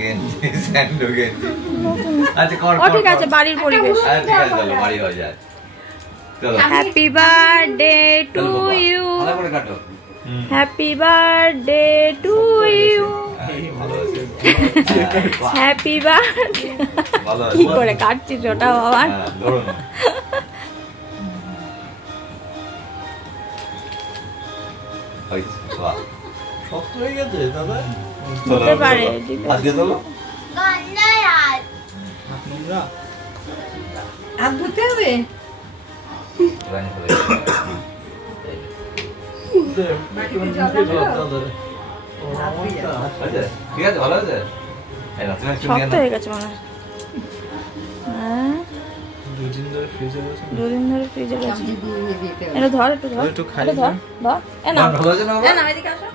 গেঞ্জি স্যান্ডো গেঞ্জি। আচ্ছা কর ও ঠিক আছে, বাড়ির পরিবেশ। আচ্ছা ঠিক আছে, চলো বাড়ি হয়ে যায়। চলো হ্যাপি বার্থডে টু ইউ, ভালো করে কাটো। হ্যাপি বার্থডে টু ইউ, ভালো আছে, হ্যাপি বার্থডে। ভালো আছে। কি করে কাটছিস ওটা বাবা? ধরো না। হইছে, বাহ শক্ত হয়ে গেছে দাদা। হতে পারে। আজকে চলো হাত ধুতে হবে। রানি ফেলে ঠিক আছে, ভালো আছে। এই না তুমি শক্ত হয়ে গেছে মনে হয়। হ্যাঁ, দুদিন ধরে ফ্রিজে গেছে। দুদিন ধরে ফ্রিজে গেছে। এটা ধর, একটু ধর, একটু খাই এটা ধর, ধর। এ না, ভালো আছে না? এ না, এদিকে আসো।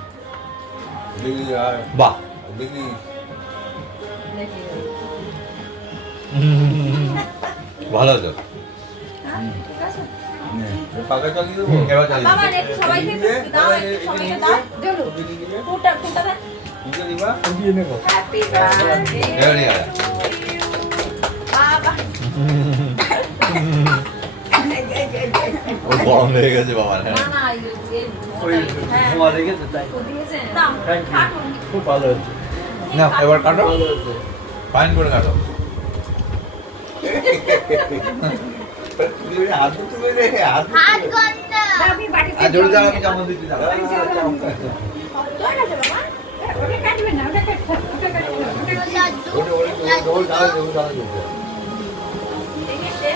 বাহ ভালো আছে। ঠিক আছে। পাকা চালিয়ে দেবো। এবার চালিয়ে বাবা দিই। একটু সবাইকে দাও, একটু সবাইকে দাও। জলু, ফুটা দে। দিয়ে দিবা, দিয়ে নেবো। হ্যাপি বার্থডে এবার নিয়ে আয়। বাবা। ও গরম হয়ে গেছে বাবা। হ্যাঁ না না, ওই তোমার রেখেছে তাই। দাও, থ্যাংক ইউ, কাটো। খুব ভালো হয়েছে। না এবার কাটো, ভালো হয়েছে। ফাইন করে কাটো। হাত ধুতে পেরে হাত দাও, আমি বাটিতে আর জোরে যাও, আমি চামচ দিচ্ছি দাও। হয়ে গেছে বাবা। ওটা কাটবে না, ওটা কাটবে না, ওটা কাটবে না, ওটা কাটবে না। দেখেছে?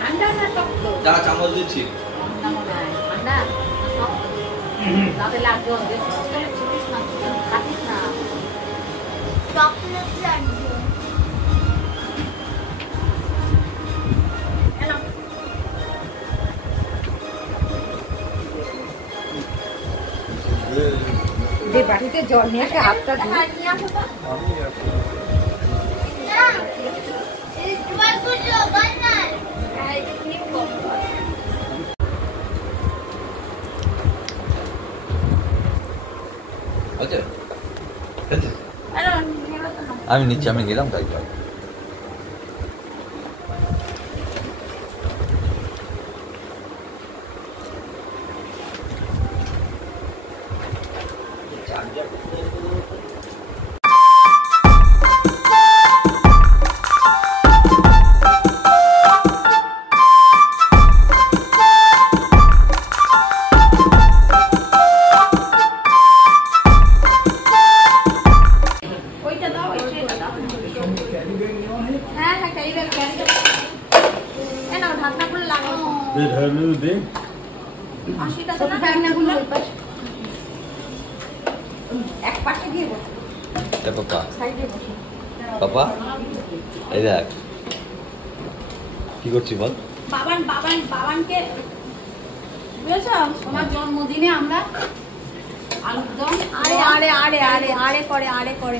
ঠান্ডা না শক্ত? দাঁড়া চামচ দিচ্ছি। ঠান্ডা তাতে লাগবে ওদের খাতিস না। চকলেট লাগবে। যে বাড়িতে জল নিয়ে আসে হাতটা নিয়ে আসো তো। আমি নিচ্ছি, আমি গেলাম তাই তো। পাপা এই দেখ কি করছি বল। বাবানকে বুঝেছো? তোমার জন্মদিনে আমরা আলুর দম আরে করে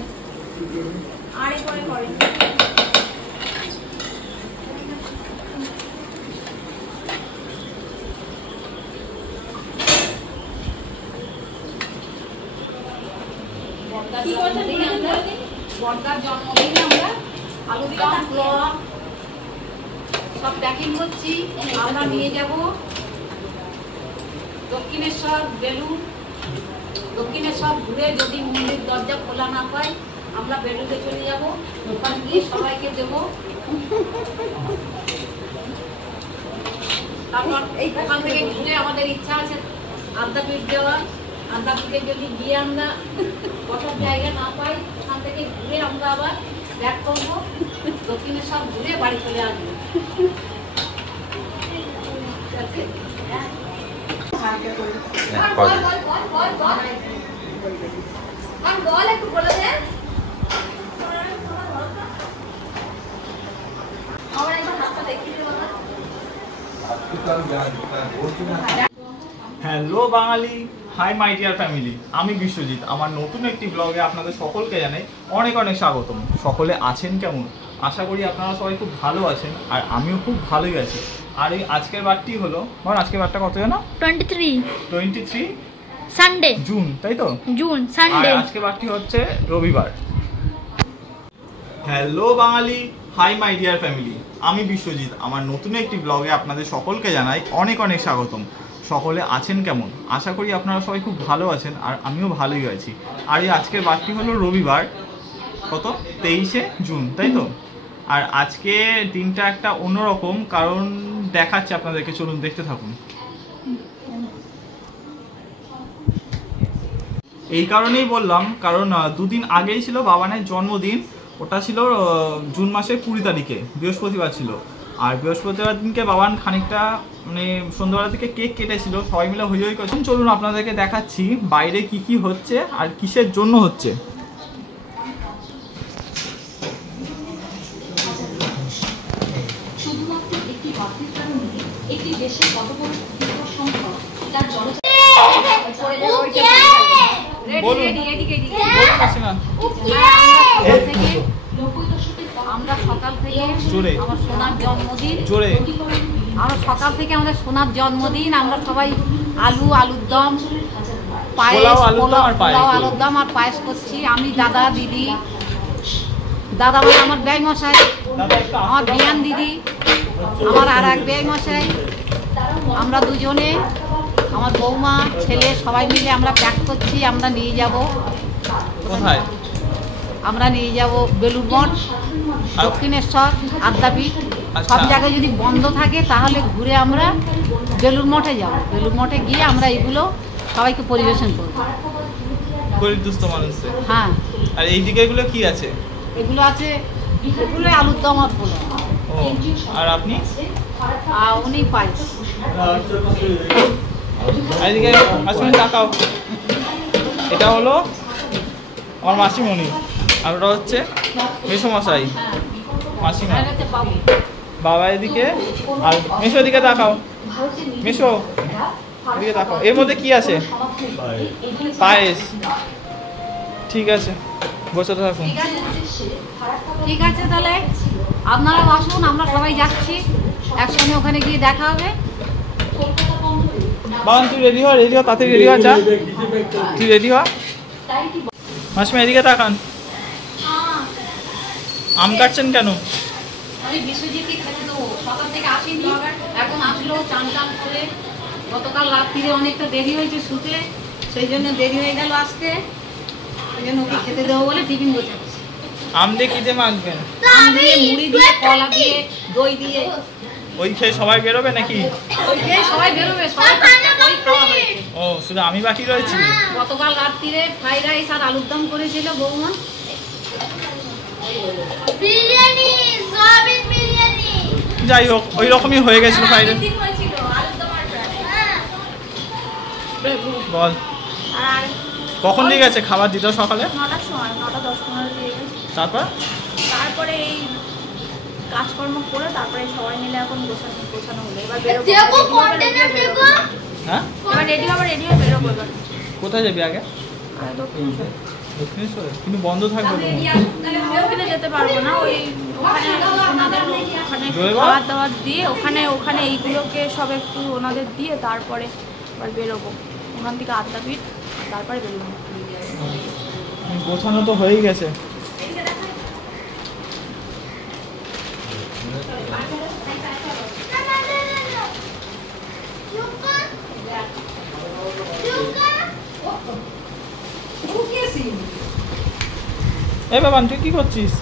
কি করছে আমরা বড়দার জন্মদিনে আমরা আলুর দম ব্লগ সব প্যাকিং করছি। আমরা নিয়ে যাব দক্ষিণেশ্বর, বেলুন। দক্ষিণেশ্বর ঘুরে যদি মন্দির দরজা খোলা না পাই আমরা বেলুনে চলে যাব, ওখানে গিয়ে সবাইকে দেবো। তারপর ওখান থেকে ঘুরে আমাদের ইচ্ছা আছে আদ্যাপীঠ যাওয়ার। আদ্যাপীঠে যদি গিয়ে আমরা বসার জায়গা না পাই ওখান থেকে ঘুরে আমরা আবার ব্যাক করবো, দক্ষিণেশ্বর ঘুরে বাড়ি চলে আসবো। ঠিক আছে? বল একটু বলে দে। আমার একবার হাতটা দেখিয়ে দেবো না। Hello Bangali, hi my dear family, আমি বিশ্বজিৎ। আমার নতুন একটি ব্লগে আপনাদের সকলকে জানাই অনেক অনেক স্বাগতম। সকলে আছেন কেমন? আশা করি আপনারা সবাই খুব ভালো আছেন, আর আমিও খুব ভালোই আছি। আর এই আজকের বারটি হলো, আজকের বারটা কত জানো? 23। সানডে জুন, তাই তো? জুন আর সানডে। আজকে বারটি হচ্ছে রবিবার। Hello Bangali, hi my dear family, আমি বিশ্বজিৎ। আমার নতুন একটি ব্লগে আপনাদের সকলকে জানাই অনেক অনেক স্বাগতম। সকলে আছেন কেমন? আশা করি আপনারা সবাই খুব ভালো আছেন, আর আমিও ভালোই আছি। আর এই আজকের বারটি হলো রবিবার, কত 23শে জুন, তাই তো? আর আজকে দিনটা একটা অন্যরকম, কারণ দেখাচ্ছে আপনাদেরকে, চলুন দেখতে থাকুন। এই কারণেই বললাম, কারণ দুদিন আগেই ছিল বাবানের জন্মদিন। ওটা ছিল জুন মাসের 20 তারিখে, বৃহস্পতিবার ছিল। আর বৃহস্পতিবার দিনকে বাবান খানিকটা মানে সন্ধ্যাবেলার দিকে কেক কেটেছিল, সবাই মিলে হই হই করছেন। চলুন আপনাদেরকে দেখাচ্ছি বাইরে কি কি হচ্ছে আর কিসের জন্য হচ্ছে। শুধুমাত্র একটি বাতির কারণে একটি দেশের কত বড় ক্ষতিকর সম্পদ তার আমরা সকাল থেকে জোরে আমার সোনার জন্মদিন, জোরে আমরা সকাল থেকে আমাদের সোনার জন্মদিন। আমরা সবাই আলুর দম, পায়েস, পোলাও আলুর দম আর পায়েস করছি। আমি দাদা দিদি, দাদা মানে আমার ব্যয় মশাই, আমার বিয়ান দিদি, আমার আর এক ব্যয় মশাই, আমরা দুজনে, আমার বৌমা, ছেলে সবাই মিলে আমরা প্যাক করছি। আমরা নিয়ে যাব কোথায়? আমরা নিয়ে যাব বেলুড় মঠ, দক্ষিণেশ্বর, আদ্যাপীঠ। সব জায়গায় যদি বন্ধ থাকে তাহলে ঘুরে আমরা বেলুড় মঠে যাব। বেলুড় মঠে গিয়ে আমরা এগুলো সবাইকে পরিবেশন করব। গরিব দুস্থ মানুষদের। হ্যাঁ। আর এই দিকে এগুলো কি আছে? এগুলো আছে, এগুলো আলুর দম আর পোলাও। ও, আর আপনি? আর উনি পায়েস। এদিকে আসুন, তাকাও। এটা হলো আমার মাসিমণি, আর ওটা হচ্ছে মেসোমশাই, মাসিমা, বাবা এদিকে। আর মেসো এদিকে তাকাও, মেসো এদিকে তাকাও। এর মধ্যে কি আছে? পায়েস। ঠিক আছে, বসে থাকুন। ঠিক আছে, তাহলে আপনারাও আসুন, আমরা সবাই যাচ্ছি একসঙ্গে, ওখানে গিয়ে দেখা হবে। বাবান তুই রেডি হ, তাড়াতাড়ি রেডি হ, যা তুই রেডি হ। মাসিমা এদিকে তাকান। আম কাটছেন কেন? আমি বিশ্বজিৎকে খেতে দেবো, সকাল থেকে আসেনি, এখন আসলো চান টান করে। গতকাল রাত্রিরে অনেকটা দেরি হয়েছে শুতে, সেই জন্য দেরি হয়ে গেল আসতে, সেই জন্য ওকে খেতে দেবো বলে টিফিন গোছাচ্ছি। আম দিয়ে কি দিয়ে মাখবেন? আম দিয়ে, মুড়ি দিয়ে, কলা দিয়ে, দই দিয়ে। ওই খেয়ে সবাই বেরোবে নাকি? ওই খেয়ে সবাই বেরোবে, সবাই ওই খাওয়া হয়েছে। ও, শুধু আমি বাকি রয়েছি? গতকাল রাত্রিরে ফ্রাইড রাইস আর আলুর দম করেছিল বৌমা। বিরিয়ানি, সয়াবিন বিরিয়ানি। যাই হোক, ওই রকমই হয়ে গেছিল ফ্রাইড রাইস। ঠিক হয়েছিল আলুর দম আর বল, আর কখন দিয়ে গেছে খাবার দিত? সকালে 9টার সময়, 9টা 10-15 দিয়ে গেছে। তারপর তারপরে এই কাজকর্ম করে তারপরে সবাই মিলে এখন গোছানো হলো। এবার বেরোবো, দেখো কন্টেনার দেখো। হ্যাঁ, এবার রেডি হয়ে বেরোবো এবার। কোথায় যাবি আগে? আর দক্ষিণেশ্বর। দক্ষিণেশ্বরে? কিন্তু বন্ধ থাকবে তো। ওখানে যেতে পারবো না, ওই ওখানে ওনাদের ওখানে জয় বাবা। খাবার দাবার দিয়ে ওখানে এইগুলোকে সব একটু ওনাদের দিয়ে তারপরে এবার বেরোবো। ওখান থেকে আদ্যাপীঠ, তারপরে বেরোবো। গোছানো তো হয়েই গেছে। এ বাবান, তুই কি করছিস?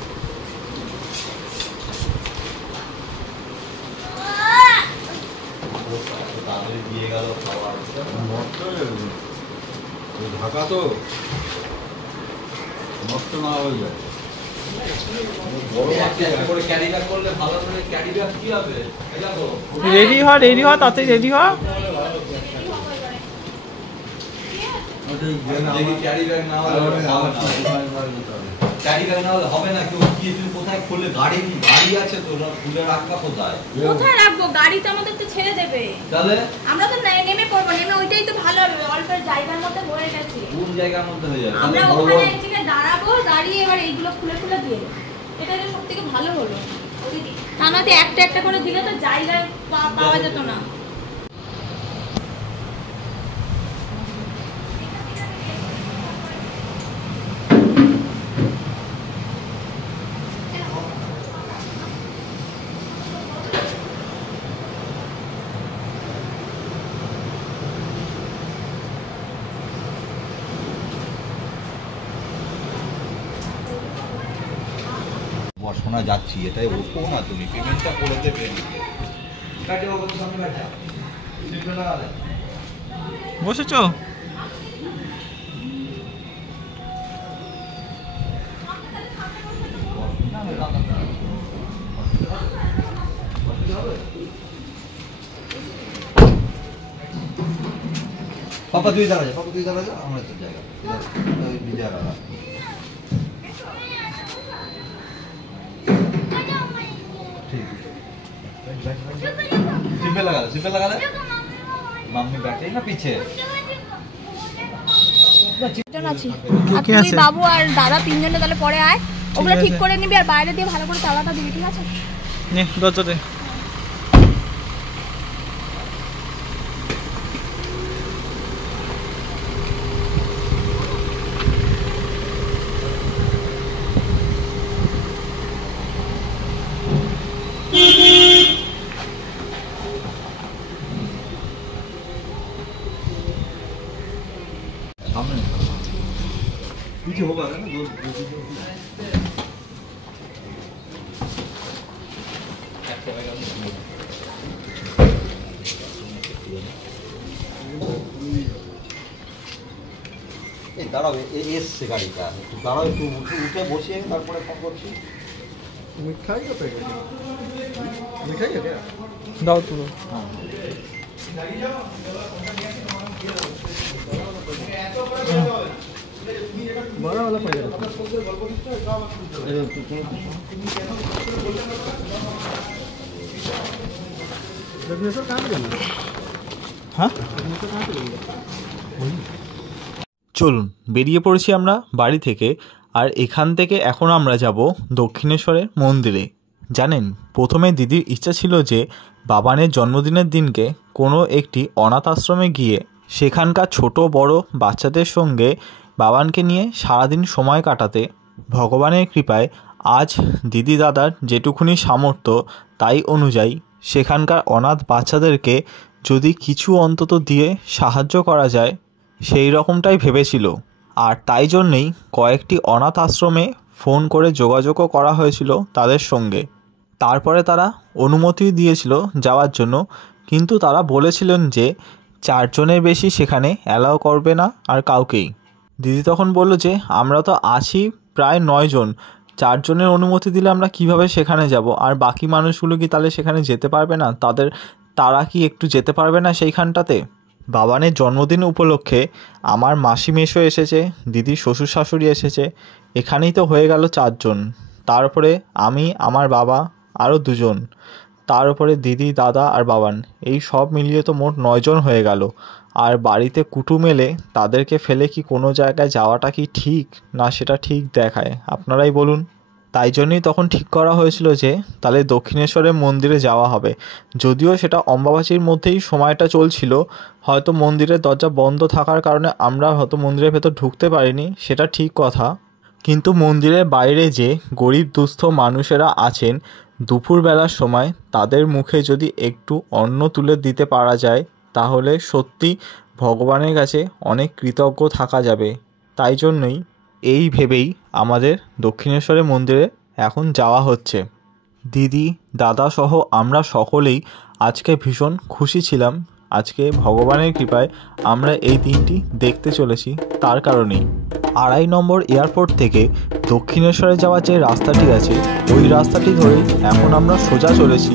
তাড়াতাড়ি দিয়ে গেল খাবার। ঢাকা তো নষ্ট না হয়ে যায়। ক্যারি ব্যাগ করলে ভালো করে ক্যারি ব্যাগ কি হবে? রেডি হ, তাড়াতাড়ি রেডি হ। দেখি ক্যারি ব্যাগ না হলে হবে না। ক্যারি ব্যাগ না হলে হবে না। কেউ কি তুমি কোথায় খুলে গাড়ি আছে তো, খুলে রাখবা কোথায়? কোথায় রাখবো? গাড়ি তো আমাদের তো ছেড়ে দেবে। তাহলে আমরা তো নেমে পড়বো, নেমে ওইটাই তো ভালো হবে। অল্প জায়গার মধ্যে ভরে গেছে। কোন জায়গার মধ্যে হয়ে যাবে? আমরা তাহলে বড় ওখানে বড়- এক জায়গায় দাঁড়াবো, দাঁড়িয়ে এবার এইগুলো খুলে দিয়ে দেবো। এটা তো সব থেকে ভালো হলো। তা নয়তো একটা একটা করে দিলে তো জায়গায় পাওয়া যেত না। আমার শোনা যাচ্ছি, এটাই ওঠো না, তুমি পেমেন্টটা করে দেবে। বসেছ? পাপা তুই দাঁড়া যা, পাপা তুই দাঁড়া যা, আমরা তো জায়গা জায়গা सिंपल लगा ले मम्मी बैठे ना पीछे আছি আর তুই বাবু আর দাদা তিনজনে তাহলে পরে আয়, ওগুলো ঠিক করে নিবি আর বাইরে দিয়ে ভালো করে তালাটা দিবি, ঠিক আছে? নে দরজাতে। पीछे होगा ना दो দাঁড়াও, এসছে গাড়িটা, একটু দাঁড়াও, একটু উঠে বসে তারপরে ফোন করছি। মিঠাই তো পেয়ে গেছে, মিঠাই আছে দাও তো। बड़ा वाला पाएगा হ্যাঁ চলুন বেরিয়ে পড়েছি আমরা বাড়ি থেকে। আর এখান থেকে এখন আমরা যাব দক্ষিণেশ্বরের মন্দিরে। জানেন, প্রথমে দিদির ইচ্ছা ছিল যে বাবানের জন্মদিনের দিনকে কোনো একটি অনাথ আশ্রমে গিয়ে সেখানকার ছোট বড় বাচ্চাদের সঙ্গে বাবানকে নিয়ে সারাদিন সময় কাটাতে। ভগবানের কৃপায় আজ দিদি দাদার যেটুকুনি সামর্থ্য তাই অনুযায়ী সেখানকার অনাথ বাচ্চাদেরকে যদি কিছু অন্তত দিয়ে সাহায্য করা যায় সেই রকমটাই ভেবেছিল। আর তাই জন্যেই কয়েকটি অনাথ আশ্রমে ফোন করে যোগাযোগও করা হয়েছিল তাদের সঙ্গে। তারপরে তারা অনুমতি দিয়েছিল যাওয়ার জন্য, কিন্তু তারা বলেছিলেন যে 4 জনের বেশি সেখানে অ্যালাউ করবে না আর কাউকেই। দিদি তখন বলল যে আমরা তো আছি প্রায় 9 জন, 4 জনের অনুমতি দিলে আমরা কিভাবে সেখানে যাব, আর বাকি মানুষগুলো কি তাহলে সেখানে যেতে পারবে না? তারা কি একটু যেতে পারবে না সেইখানটাতে? বাবানের জন্মদিন উপলক্ষে আমার মাসি মেশো এসেছে, দিদির শ্বশুর শাশুড়ি এসেছে, এখানেই তো হয়ে গেল 4 জন। তারপরে আমি, আমার বাবা, আরও 2 জন, তার উপরে দিদি দাদা আর বাবান, এই সব মিলিয়ে তো মোট 9 জন হয়ে গেল। আর বাড়িতে কুটুম এলে তাদেরকে ফেলে কি কোনো জায়গায় যাওয়াটা কি ঠিক না সেটা ঠিক দেখায়, আপনারাই বলুন। তাই জন্যই তখন ঠিক করা হয়েছিল যে তাহলে দক্ষিণেশ্বরের মন্দিরে যাওয়া হবে। যদিও সেটা অম্বাবাচীর মধ্যেই সময়টা চলছিল, হয়তো মন্দিরের দরজা বন্ধ থাকার কারণে আমরা হয়তো মন্দিরের ভেতর ঢুকতে পারিনি, সেটা ঠিক কথা। কিন্তু মন্দিরের বাইরে যে গরিব দুস্থ মানুষেরা আছেন, দুপুরবেলার সময় তাদের মুখে যদি একটু অন্ন তুলে দিতে পারা যায় তাহলে সত্যি ভগবানের কাছে অনেক কৃতজ্ঞ থাকা যাবে। তাই জন্যই এই ভেবেই আমাদের দক্ষিণেশ্বরের মন্দিরে এখন যাওয়া হচ্ছে। দিদি দাদা সহ আমরা সকলেই আজকে ভীষণ খুশি ছিলাম। আজকে ভগবানের কৃপায় আমরা এই দিনটি দেখতে চলেছি, তার কারণেই 2.5 নম্বর এয়ারপোর্ট থেকে দক্ষিণেশ্বরে যাওয়ার যে রাস্তাটি আছে ওই রাস্তাটি ধরেই এখন আমরা সোজা চলেছি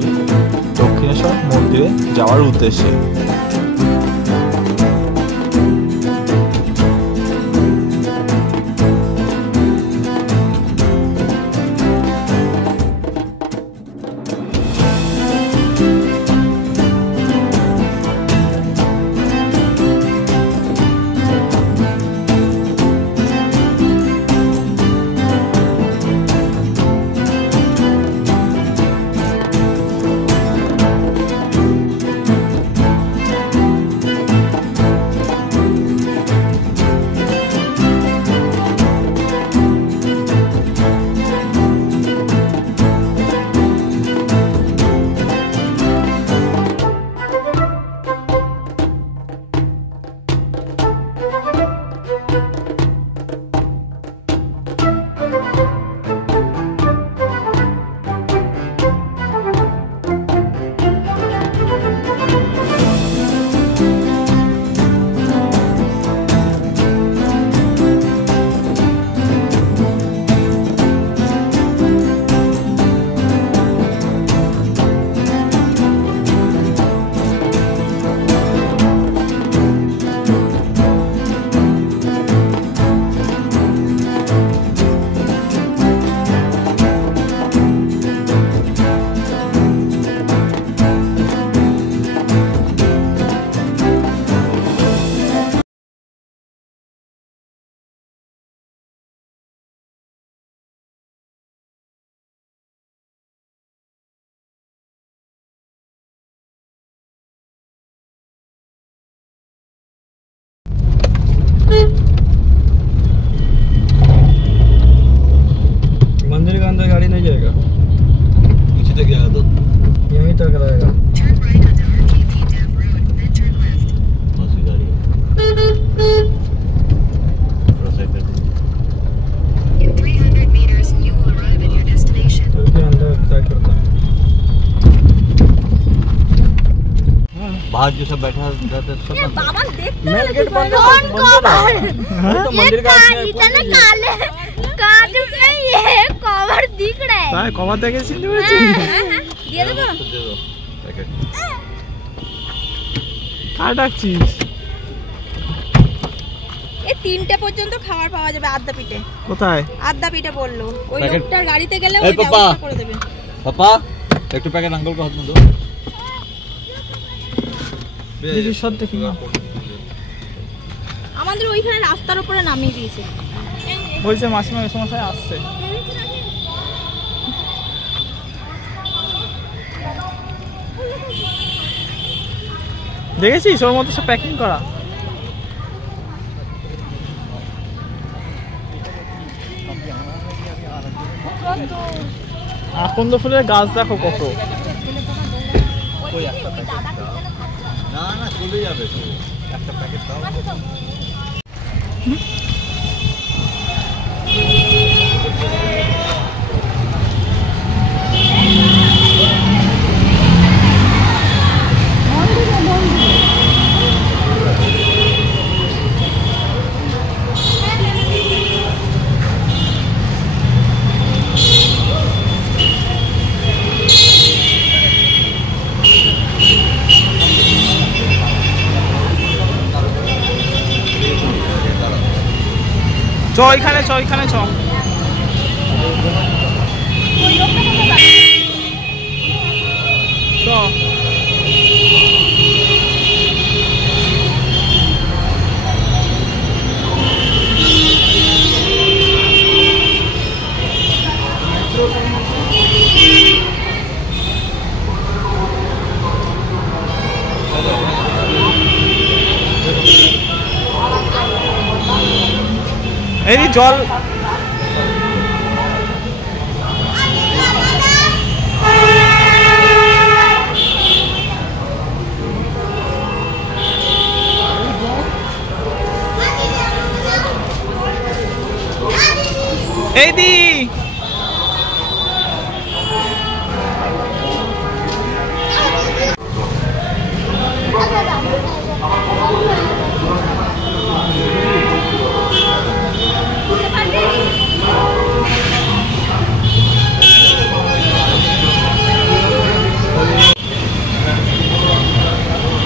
দক্ষিণেশ্বর মন্দিরে যাওয়ার উদ্দেশ্যে। बाहर जो सब बैठा रहता है सब बाबा देखते मेन गेट बंद तो मंदिर का इतने काले कांच में ये कवर दिख रहा है। তাই কভার দেখে চিনতে পেরেছি। দিয়ে দেবো दे दो पैकेट কার ডাকছিস? এই 3টে পর্যন্ত খাবার পাওয়া যাবে আদ্যাপীঠে। কোথায়? আদ্যাপীঠে বললো ওই প্যাকেট- লোকটার গাড়িতে গেলে এই ওই পাপা। ব্যবস্থা করে দেবে। पापा एक तो पैकेट अंकल को हाथ में दो দিদি সব দেখি না। আমাদের ওইখানে রাস্তার উপরে নামিয়ে দিয়েছে। বলছে মাসিমা এই সময় আসছে। দেখেছিস ওর মধ্যে সব প্যাকিং করা। আকন্দ ফুলের গাছ দেখো কত। कोई একটা প্যাকেট দাও না না চলে যাবে তো একটা প্যাকেট দাও চ ওইখানে চ ওইখানে চ। চ এই জল এই দি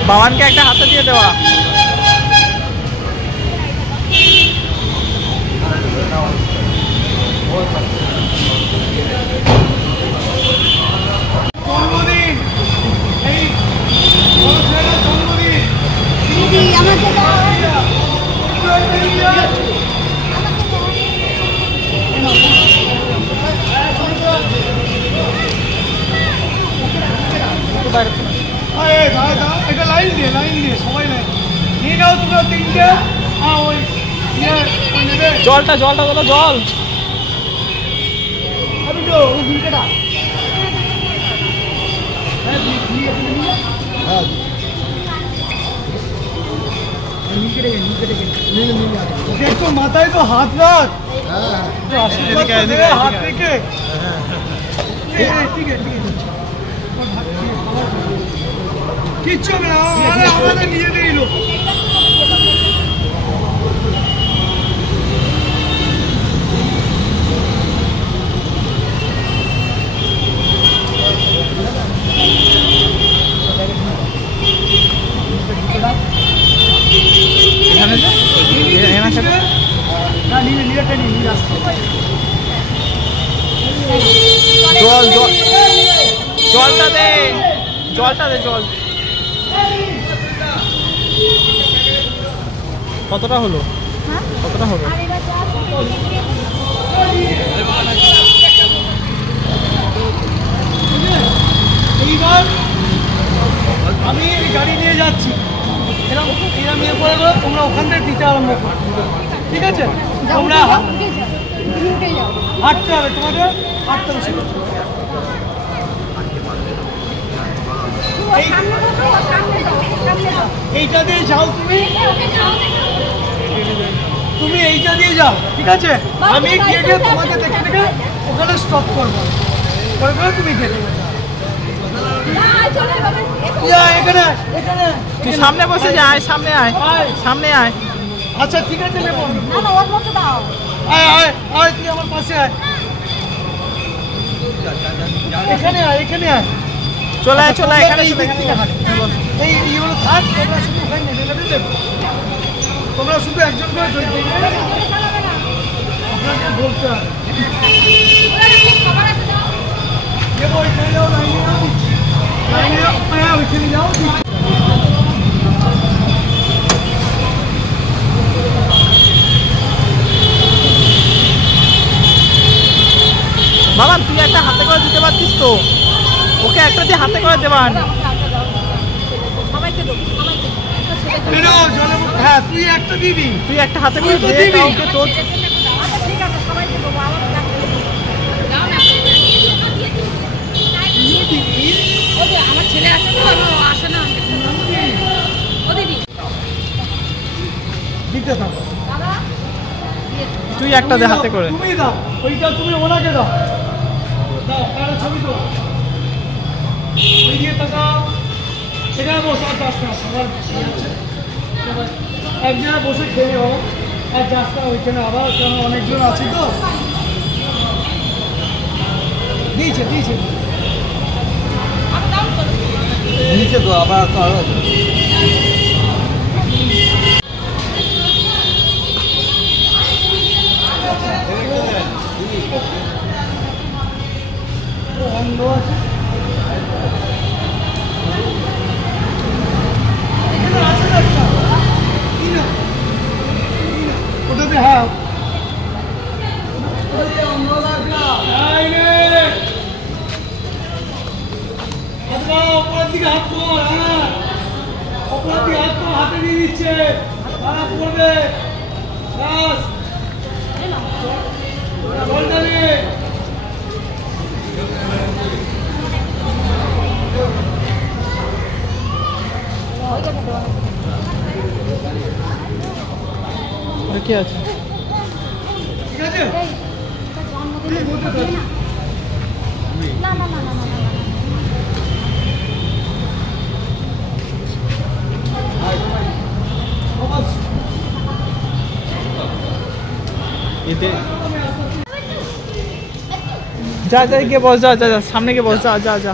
বাবানকে একটা হাতে দিয়ে দেওয়া। এটা লাইন দিয়ে সবাই লাইন নিয়ে নাও তোমরা তিনটে। ওই জলটা জলটা দাদা জল। আমি তো ওই বিলটা দেখো মাথায় তো হাত রাখ হাত রেখে ঠিক আছে কিচ্ছু হবে না আমাদের নিজেদেরই লোক। জল জল জলটা দে জলটা দে জল। কতটা হলো? কতটা হলো? এইবার আমি গাড়ি নিয়ে যাচ্ছি এরকম এরকম ইয়ে করে তোমরা ওখান থেকে দিতে আরম্ভ করো ঠিক আছে? তোমরা হাঁটতে হবে তোমাদের হাঁটতে হবে সেটা এইটা দিয়ে যাও তুমি এইটা দিয়ে যাও ঠিক আছে? আমি গিয়ে গিয়ে তোমাকে দেখে দেখে ওখানে স্টপ করবো করে তুমি দেখে এখানে এখানে তুই সামনে বসে যা, আয় সামনে আয়, সামনে আয়। আচ্ছা ঠিক আছে নেবো। আয় আয় আয় তুই আমার পাশে আয়, এখানে আয় এখানে আয়। চলে আয় চলে আয়, এখানে চলে এই এইগুলো থাক, তোমরা শুধু ওখানে নেবে নেবে দেবো। তোমরা শুধু একজন করে আপনাকে বলতে হবে দেবো। ওইখানে যাও, লাইনে যাও, লাইনে যাও, হ্যাঁ ওইখানে যাও। বাবা তুই একটা হাতে করে দিতে পারতিস তো, ওকে একটা দিয়ে হাতে করে দেবান। হ্যাঁ তুই একটা দিবি, তুই একটা হাতে করে দে কাউকে তোর। আমার ছেলে আছে তো, আসে না ও দিদি দিতে থাকো। তুই একটা দে হাতে করে। তুমি দাও ওইটা, তুমি ওনাকে দাও, দাও কারো ছবি তো ওই দিয়ে তাকাও। সেখানে বসে আর যাস না, সবার এক জায়গায় বসে খেয়ে হোক আর যাস না ওইখানে, আবার কেন অনেকজন আছে তো। দিয়েছে দিয়েছে নিচে তো আবার অন্ধ আছে। এখানে আছে না একটা, ওটাতে হ্যাঁ অপরাধ দিকে হাত কর, হ্যাঁ অপরাধ দিকে হাত কর, হাতে দিয়ে দিচ্ছে, হাত করবে ব্যাস বলটা নিয়ে। কি আছে ঠিক আছে এতে যা যা গিয়ে বস, যা যা যা সামনে গিয়ে বস, যা যা যা।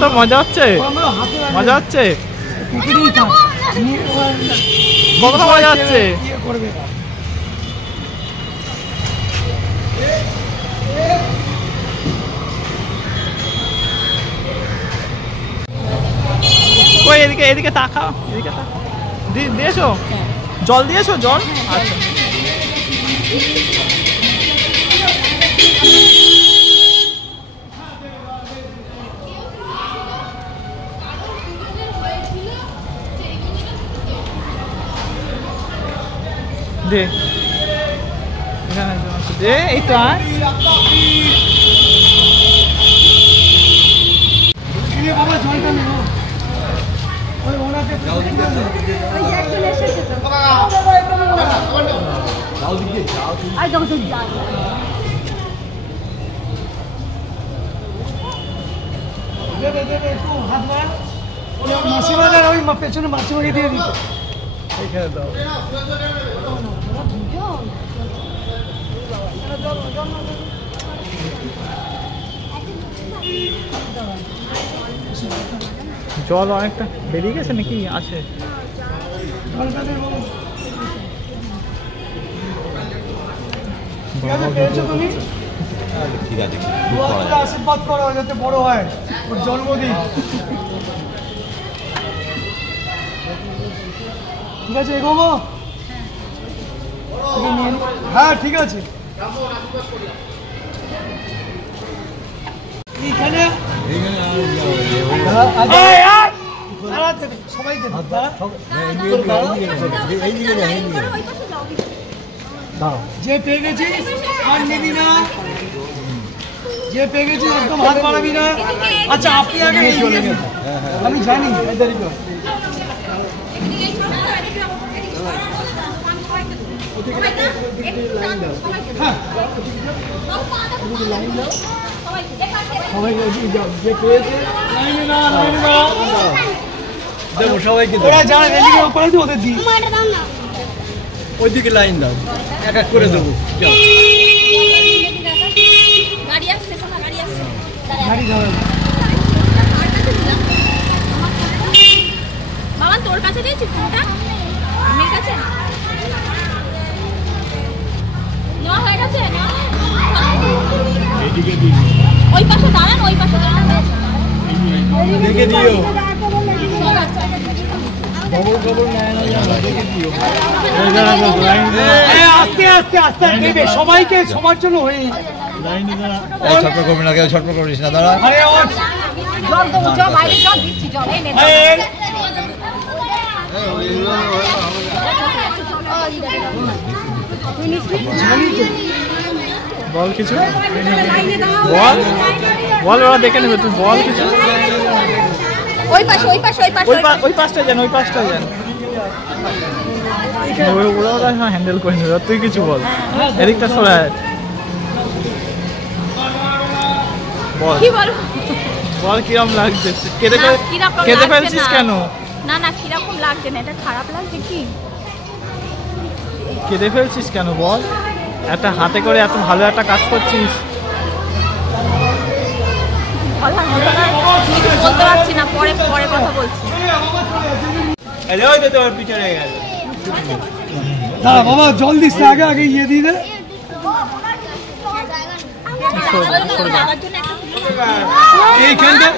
তো মজা হচ্ছে, মজা হচ্ছে, কতটা মজা হচ্ছে। ওই এদিকে এদিকে তাকাও, এদিকে তাকাও। দিয়েছো জল, দিয়েছো জল? আচ্ছা দে, এখানে দে, এই তো আয়। বাবা জলটা নেবো ওই ওনাকে দেবে দেবে একটু হাত বাড়া, মাসিমাদের ওই পেছনে মাসিমাকে দিয়ে দিতে। এখানে দাও জল অনেকটা বেরিয়ে গেছে নাকি আছে? পেয়েছো তুমি? ঠিক আছে, আশীর্বাদ করো যাতে বড় হয়, ওর জন্মদিন। ঠিক আছে এগোবো? হ্যাঁ ঠিক আছে। এইখানে সবাইকে যে পেয়ে গেছিস আর নিবি না, যে পেয়ে গেছিস একদম হাত বাড়াবি না। আচ্ছা আপনি আগে আমি জানি ওইদিকে লাইন দাও, এক এক করে দেবো। গাড়ি আসছে, সোনা গাড়ি আসছে। মামা তোর কাছে দিয়েছি ফোনটা, আমার কাছে নেওয়া হয়ে গেছে। ওই পাশে দাঁড়ান, ওই পাশে দাঁড়ান, দেখে দিও। আস্তে আস্তে আস্তে দেবে সবাইকে, সবার জন্য হয়ে ছটপট করবি না, কেউ ছটপট করিস না, দাঁড়া। জল দেবো, জল বাইরে জল দিচ্ছি, জল এই নে। বল কিছু, বল বল, ওরা দেখে নেবে, তুই বল কিছু। ওই পাশে, ওই পাশে, ওই পাশে, ওই পাশটায় যান, ওই পাশটায় যান, ওরা হ্যান্ডেল করে নেবে। তুই কিছু বল, এদিকটা সরে আয়। বল কি বল, বল কিরম লাগছে? কেঁদে কিরকম ফেলছিস লাগছে কেন? না না কিরকম লাগছে না, এটা খারাপ লাগছে কি? কেঁদে ফেলছিস কেন বল? একটা হাতে করে এত ভালো একটা কাজ করছিস। বলার মতো না, বলতে পারছি না, পরে পরে কথা বলছি। দাঁড়া বাবা, জল দিস না, আগে আগে ইয়ে দিয়ে দে। এইখানটা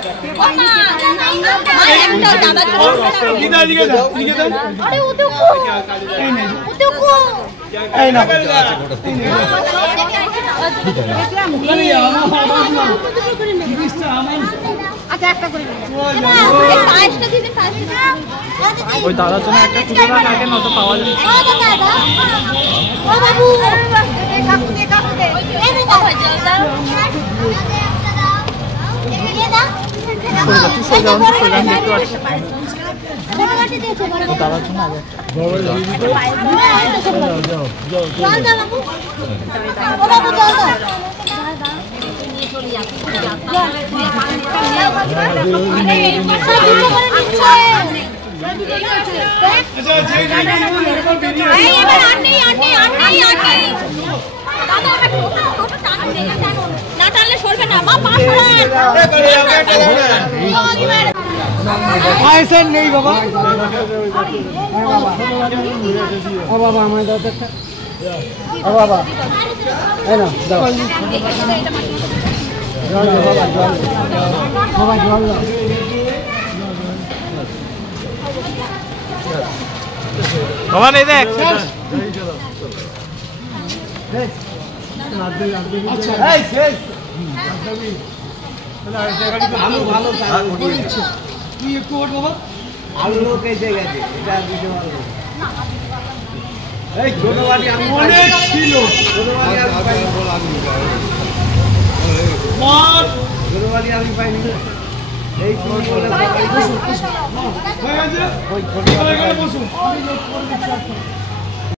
আচ্ছা একটা করে ওই দাদার জন্য একটা খুঁজে রাখ আগে, নয়তো পাওয়া যাবে। দাদার জন্য আগে না টানলে সরবে না, মা পা পয়সা নেই বাবা। ও বাবা আমার দাও তো একটা। ও বাবা এই না দাও, জল দাও বাবা, জল বাবা, জল দাও। বাবা নেই দেখ। আচ্ছা এই শেষ। ভালো ভালো তুই একটু ওঠ বাবা। আলু কেটে গেছে, এটা দিতে পারবো। এই ছোট বাড়ি আমি অনেক ছিল, ছোট বাড়ি আমি পাইনি, ছোট বাড়ি আমি পাইনি। এই তুমি বলে হয়ে গেছে, ওই ছোট বাড়ি বসুন।